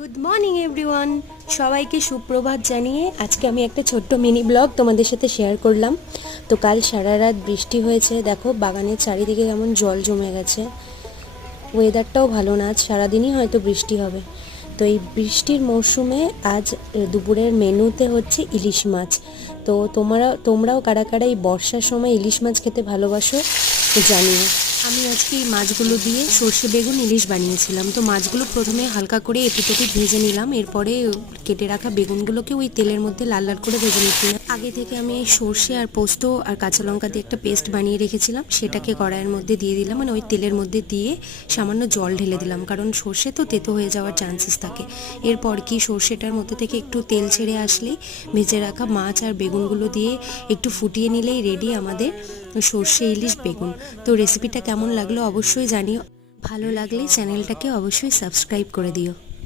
Good morning everyone, সবাইকে সুপ্রভাত জানিয়ে আজকে আমি একটা ছোট্ট মিনি ব্লগ তোমাদের সাথে শেয়ার করলাম। তো কাল সারা রাত বৃষ্টি হয়েছে, দেখো বাগানের চারিদিকে কেমন জল জমে গেছে। ওয়েদারটাও ভালো না, আজ সারাদিনই হয়তো বৃষ্টি হবে। তো এই বৃষ্টির মরশুমে আজ দুপুরের মেনুতে হচ্ছে ইলিশ মাছ। তো তোমরাও কারা কারা এই বর্ষার সময় ইলিশ মাছ খেতে ভালোবাসো জানিও। আমি আজকে এই মাছগুলো দিয়ে সর্ষে বেগুন ইলিশ বানিয়েছিলাম। তো মাছগুলো প্রথমে হালকা করে এপিট ওপিট ভেজে নিলাম, এরপরে কেটে রাখা বেগুনগুলোকে ওই তেলের মধ্যে লাল লাল করে ভেজে নিচ্ছিলাম। আগে থেকে আমি এই সর্ষে আর পোস্ত আর কাঁচা লঙ্কা দিয়ে একটা পেস্ট বানিয়ে রেখেছিলাম, সেটাকে কড়াইয়ের মধ্যে দিয়ে দিলাম, মানে ওই তেলের মধ্যে দিয়ে সামান্য জল ঢেলে দিলাম, কারণ সর্ষে তো তেতো হয়ে যাওয়ার চান্সেস থাকে। এরপর কি সর্ষেটার মধ্যে থেকে একটু তেল ছেড়ে আসলেই ভেজে রাখা মাছ আর বেগুনগুলো দিয়ে একটু ফুটিয়ে নিলেই রেডি আমাদের সর্ষে ইলিশ বেগুন। তো রেসিপিটা কেমন লাগলো অবশ্যই জানিও, ভালো লাগলে চ্যানেলটাকে অবশ্যই সাবস্ক্রাইব করে দিও।